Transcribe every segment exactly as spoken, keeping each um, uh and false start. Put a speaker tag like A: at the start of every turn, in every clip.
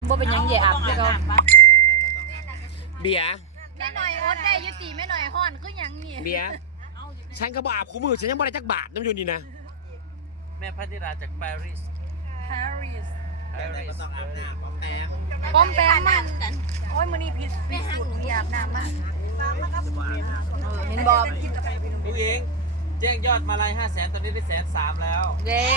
A: บ่เป็นยังแย่อับคือเขา
B: เบียร์
A: แม่หน่อยอดได้ยุติแม่หน่อยฮ้อนคือหยังนี่
B: เบียร์ฉันก็บ่อาบคู่มือฉันยังบ่ได้จักบาทน้ำอยู่นี่นะ
C: แม่พัทธิราจากปารีส
A: ปารีส
C: ปารีสต้องอาบน้ำป้อมแปม
A: ป้อมแปมมันโอ้ยมื้อนี้พิษพิสูจน์มีอาบน้ำมากเห็นบ่
C: ผู้หญิงแจ้งยอดมาลายห้าแสนตอนนี้ได้แสนสามแล้ว
A: เย้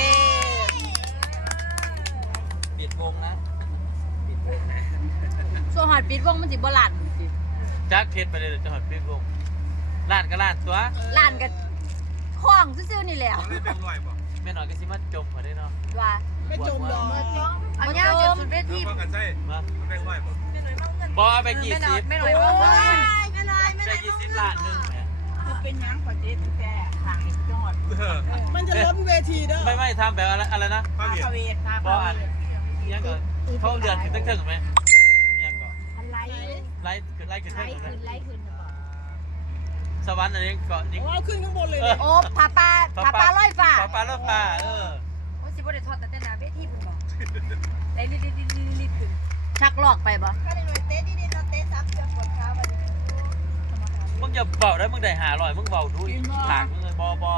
C: ปิดวงนะปิดวงนะ
A: โซฮอดปิดวงมันสิบ่ลั่น
C: จักเพชรไปเลยจะหอดปิดวงล้านก็ล้านตัว
A: ลั่นกันคล้องซื่อๆนี่แหละ
C: แม่หน่อยก็สิมาจมพอได้เนาะ
A: ว่า
D: ไม่จมหรอก
A: เอาเงาจุดสุดเวที
D: มากันใช่มาแบ่งร้อยบ่
C: บอไปกี่สิบ
A: ไม่หน่อยว่าไม่หน่อย
C: ไม่หน่อยไปกี่สิบล้านนึง
D: เป็นยังขอเจ๊แต่ทางอีกจังหวัดมันจะล้นเวทีเด้อ
C: ไม่ไม่ทำแบบอะไรอะไรนะ
D: พาเวท
C: บออันยังก่อนเขาเดือนขึ้นตั้งถึงไหมยังก่อน
A: อะไร
C: ไล่ขึ้นไล่ขึ้นไล่ขึ้นไล่ขึ้นสวรรค์อันนี้ก่อนนี่
D: เอาขึ้นข้างบนเลย
A: โอ้ผาปลาผาปลาลอยฟ้า
C: ผาปลาลอยฟ้าเออ
A: โอ้สิบ่ได้ทอดแต่แต่หน้าเวทีเพิ่นบอกได้ลิลิลิลิลิขึ้นชักลอกไปบ่
D: ถ้าได้หน่วยเตะดีๆเราเตะซับเกือบปวดขาไป
C: มึงอย่าเบาได้มึงได้หาลอยมึงเบาดูหลักมึงเลยบอบอ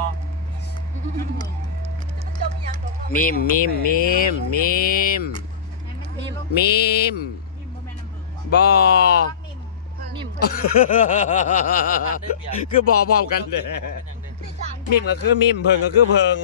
B: มิมมิมมิมมิมมิมบอ
A: มิม
B: คือบอพร้อมกันเลยมิมก็คือมิมเพิงก็คือเพิง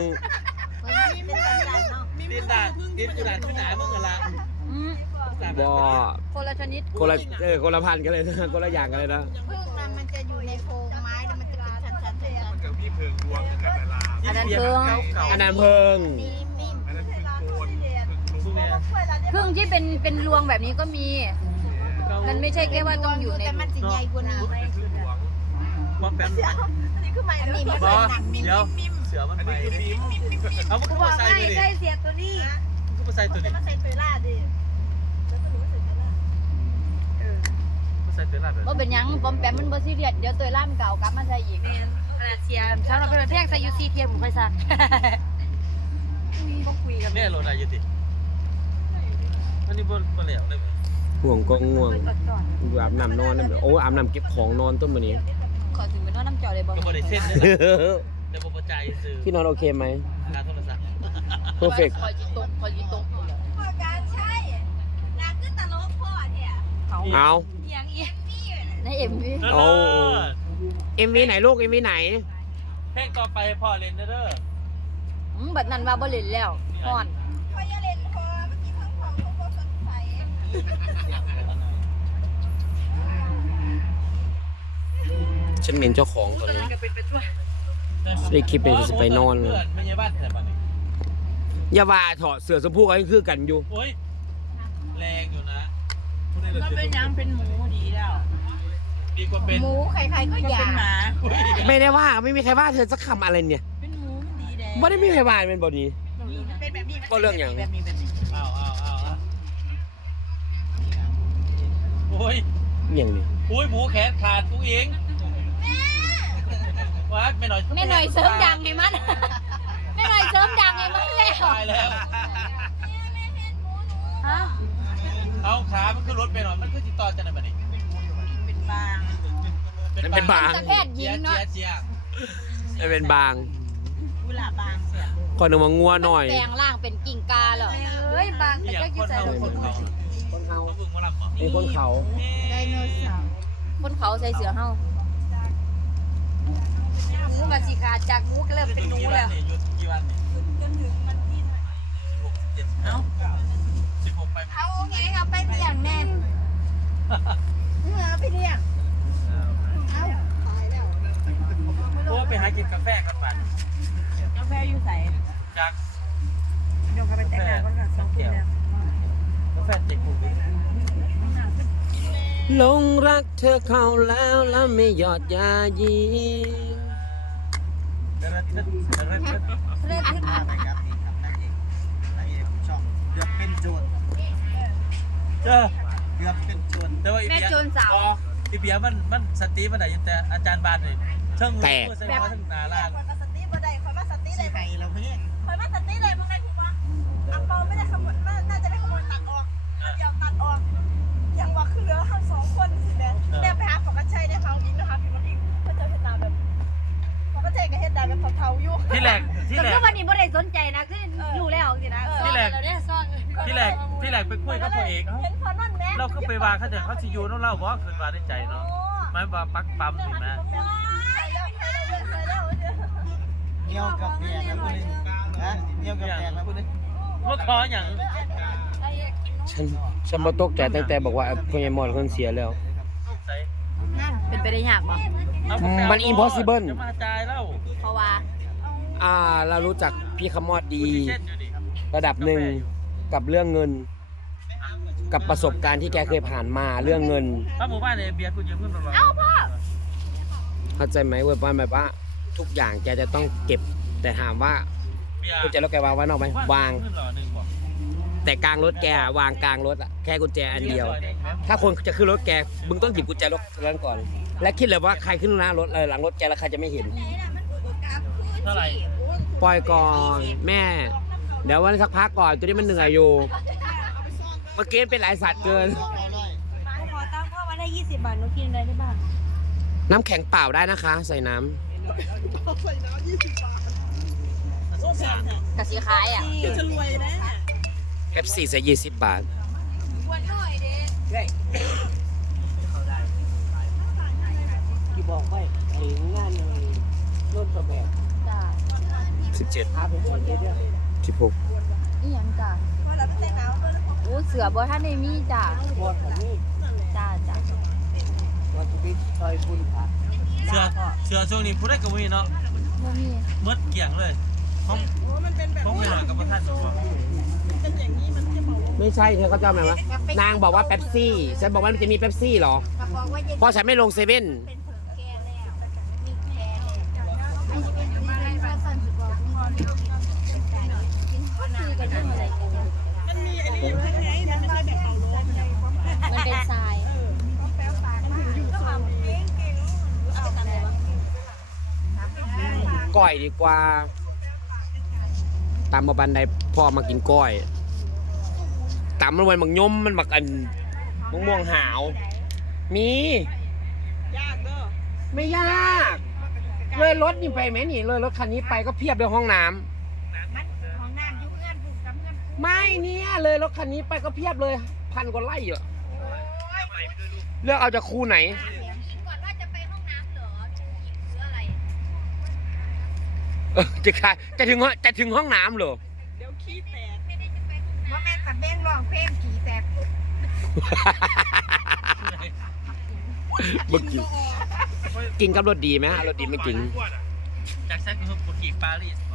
C: ตีนด่านตีนด่านที่ไหนมึงกันละ
B: บอ
A: คนละชนิด
B: คนละเออคนละพันกันเลยนะคนละอย่างกันเลยนะ
D: พึ่งมันจะอยู่ในโพรงไม้แล้วมันจะเป็นชั้นๆๆมันกับพี่เพิงรวมกันเวลา
A: อันนั้นเพิง
B: อันนั้นเพิง
D: อันนั้นพึ่งโกน
A: พึ่งที่เป็นเป็นรวงแบบนี้ก็มีมันไม่ใช่แค่ว่าต้องอยู่ใน
D: แต่มันจะใหญ่กว่านี้
C: ว่าแป๊บ
D: อันนี้คือไม้อันนี้มันเป็นหนังมิมมิม
C: เสือมันไปเอามึง
D: บอก
C: ก็ใส่
D: ไม่
C: ตัวนี้
D: ใช่เสียตัวนี้
C: มึงก็ใส่ตัวนี้
D: มาใส่ตัวล่าดิแล้วตัวนี้ใส่ตัวล่าเออ
C: ใส่ตัวล่าเลย
A: บ่เป็นยังปอมแปมมันบ่ซีเรียสเดี๋ยวตัวล่ามเก่ากลับมาใส่อีกขนาดเสียถ้าเราเป็นแท่งใส่ยูซีเทียมผมค่อยซักก็คุยกัน
C: แม่โหลดอะไรอยู่ติอันนี้บ่บ่แล้วเลย
B: ห่วงก็ง่วงอาบน้ำนอนโอ้อาบน้ำเก็บของนอนต้นวันนี้
A: ขอถึงเป็นว่าน้ำเจาะเลยบ่
C: ก็บ่ได้เส้นเลยแต่บ่ประจายซื่อ
B: พี่นอนโอเคไหม
C: การโทรศัพท์
B: perfect
A: คอยจิตตกคอยจิตตก
D: พ่อการใช่นางคือตลกพ่อเนี่ย
B: เอา
D: เอียงเอียงนี่
A: ในเอ็มวี
B: โอ้เอ็มวีไหนลูกเอ็มวีไหน
C: เพลงต่อไปพ่อเล่นเด้อ
A: อืมบัดนั้นว่าบ่เล่นแล้วฮ้อน
D: พ่ออย่าเล่นพ่อเมื่อกี้ทั้งของของพ่อสดใส
B: ฉันเป็นเจ้าของตอนนี้ได้คลิปเป็นจะไปนอนเลย
C: ไม่ใช่บ้านแต่บ้านนี้
B: อย่าว่าถอดเสื้อสมพูกันคือกันอยู่
C: โอ้ยแรงอยู่นะ
D: มันเป็นยังเป็นหมูดีแล้ว
C: ดีกว่าเป็น
D: หมูใครๆก็อยากเป็นหมา
B: ไม่ได้ว่าไม่มีใครว่าเธอสักคำอะไรเนี่ย
D: เป็นหมูมันดีแดง
B: ไม่ได้มีใครว่าเป็นบอดี
D: เป็นแบบนี้
B: ก็เรื่องอย่าง
D: แบบนี้แบบนี้
C: อ้าวอ้าวอ้าวโอ้ย
B: อย่างนี้
C: โอ้ยหมูแขนขาดผู้หญิงว้าไม่หน่อย
A: ไม่หน่อยเสริมดังไงมันไม่หน่อยเสริมดังไงมันแล้ว
C: ตายแล้ว
A: ฮะ
C: เอาขามันคือรถไปหน่อยมันคือติดต่อจะไหนบ้างนี่
D: เป็นบาง
B: มันเป็นบาง
A: แพทย์หญิงเนาะ
B: มันเป็นบาง
D: กุหลาบบางเสีย
B: คนหนึ่งมางัวหน่อย
A: แปลงร่างเป็นกิ่งกาเหรอเฮ้ยบางแต่ก็ยิ่งใส่
C: คนเขา
B: คนเขา
C: ฝึกมาหลับ
B: มีคนเขา
D: ไดโนเสาร์
A: คนเขาใส่เสือเฮาหมูมาสีขาจากหมูก็เริ่มเป็นหนูแล้ว
C: หยุดกี่วันเนี่ย
D: จนถึงวันที่
C: หกเจ็ดเอ้าสิบหกไป
D: เอาไงเอาไปเลี้ยงแน่เออไปเลี้ยงเอาตายแล้ว
C: โอ้ไปหากินกาแฟกันบ้าน
D: กาแฟอยู่ใส่
C: จาก
D: เดี๋ยวเขาไปแต่งงานก่อนค่ะสองคนแล้ว
C: กาแฟเจ็ดกลุ่ม
B: หลงรักเธอเข้าแล้วแล้วไม่หยอดยายี
C: เรื่องที่เรื่องที่
A: เรื่องที่
C: อะไรครับนี่ครับนั่นเองนั่นเองช่องเกือบเป็นโจรเจอเกือบเป็นโจรแต่ว่าอีเบียอีเบียมันมันสติมันไหนแต่อาจารย์บานเลยเชิงมือใส่หัวทั้งหน้าล่าง
D: คอยมาสติบ่ได้คอยมาสติเลยไงเราเพ่งคอยมาสติเลยมึงไงคุณวะอังเปาไม่ได้ขโมยน่าจะไม่ขโมยตัดออกเดี๋ยวตัดออก
A: ประเทศก็เฮ็ดได้แบบเฒ่าๆอยู่
C: ที่แรกที่
D: แต่
C: แรก
D: เมื่อวันนี้บ่ได้สนใจนะคือรู้แล้วสินะ
C: ที่แรก
A: เราได้ซ่อน
C: ที่แรกที่แรกไปคุยกับพ่อเอกเอ้า
A: เห็นพอนั่นแม่
C: เราก็ไปว่าเขาแต่เขาสิอยู่เนาะเราบ่ขึ้นมาได้ใจเนาะหมายว่าปักปั๊มนี่แม่
E: เงี้ยวกับเปียกนะพูดดิฮะเงี้ยวกับเปียกนะพูดดิ
C: ว่าขออย่าง
B: ฉันฉันบ่ตกใจตั้งแต่บอกว่าพ่อใหญ่มอนคนเสียแล้ว
C: ใส่
D: นั่นเป็นไปได้ยากบ่
C: เอาไป
B: มัน impossible
C: จะมาจ่ายแล้ว
D: เพราะว่า
B: อ่าเรารู้จักพี่ขมอดดี
C: กูที่เส้นอยู่นี่
B: ระดับหนึ่งกับเรื่องเงิน กับประสบการณ์ที่แกเคยผ่านมาเรื่องเงิน
C: ถ้าหมู่บ้านเนี่ยเบียร์กูยืมเงินตลอด
D: เอ้าพ่อ
B: เข้าใจไหมเว้ยว่าแบบว่าทุกอย่างแกจะต้องเก็บ แต่ถามว่า
C: เบียร์
B: กุญแจรถแกวางไว้นอกไหมวาง
C: เงินหล่อหนึ่งบอก
B: แต่กลางรถแกอะวางกลางรถอะแค่กุญแจอันเดียว ถ้าคนจะขึ้นรถแกมึงต้องหยิบกุญแจรถนั้นก่อน และคิดเลยว่าใครขึ้นหน้ารถเลยหลังรถแกแล้วใครจะไม่เห็น
C: เท่าไหร่
B: ปล่อยก่อนแม่ เดี๋ยววันสักพักก่อนตัวนี้มันเหนื่อยอยู่ เมื่อกี้เป็นหลายสัตว์เกิน
A: ขอตั้งพ่อมาได้ยี่สิบบาทหนูกินอะไรได้บ้าง
B: น้ำแข็งเปล่าได้นะคะ ใส่น้
D: กะสีขายอ่ะ
B: ำแคปซี่ใส่ยี่สิบบาท
A: วันหน่อยเด้
E: ที่บอกไว้ไอ้งานรถกระแบก
D: จ้า
B: สิบเจ็ด
E: พาผมคนเดียว
B: สิบหก
D: อีหยังจ้า
A: พอเราไปแต่หนาวด้วย
D: โอ้เสือบ่ท่านได้มีจ้า
E: บอดของนี่
D: จ้าจ้า
E: วันที่พี่ซอยคุณค่ะ
C: เสือเสือช่วงนี้พูดได้กับมีเนาะ
D: บ่มี
C: เมื่อเกี่ยงเลยห้องห้องไปหากับประธานสภา
B: ไม่ใช่เธอเขาจำไหมวะนางบอกว่าเป๊ปซี่ฉันบอกว่ามันจะมีเป๊ปซี่เหรอ
D: กระบอกว่าจะ
B: เพราะฉันไม่ลงเซเว่น
D: เป็นผลแก่แล้วมีแพ้แล้วไม่ใช่เป็นอะไรว่าสั่นสิบอกกินคือกันอะไรกันมันมีอันนี้มันไม่ใช่แบบเป่าลมมันเป็นทราย
B: ก้อยดีกว่า ตามมาบันไดพ่อมากินก้อยตามมันวันมักยมมันมักอันมะม่วงหาว มี
A: ยากเด้อ
B: ไม่ยากเลยรถนี่ไปไหมนี่เลยรถคันนี้ไปก็เพียบเลยห้องน้ำ
D: ของน้ำยุเงื่อนผูกกับเงื่อน
B: ไม่เนี่ยเลยรถคันนี้ไปก็เพียบเลยพันกว่าไร่เหรอเลือกเอาจากคู่ไหน
D: ก่อนว่าจะไปห้องน้ำเหรอจะหยิบหรืออะไร
B: เออจะขายจะถึงห้องจะถึงห้องน้ำเหรอ
A: เดี๋ยวขี้แตก
D: ว่าแม่ตัดเบ้งร้องเพลงขี่แตก
B: เมื่อกี้กินกับรถดีไหมรถดีไม่กิน
C: จากแซกคือปวดขี่ปารีส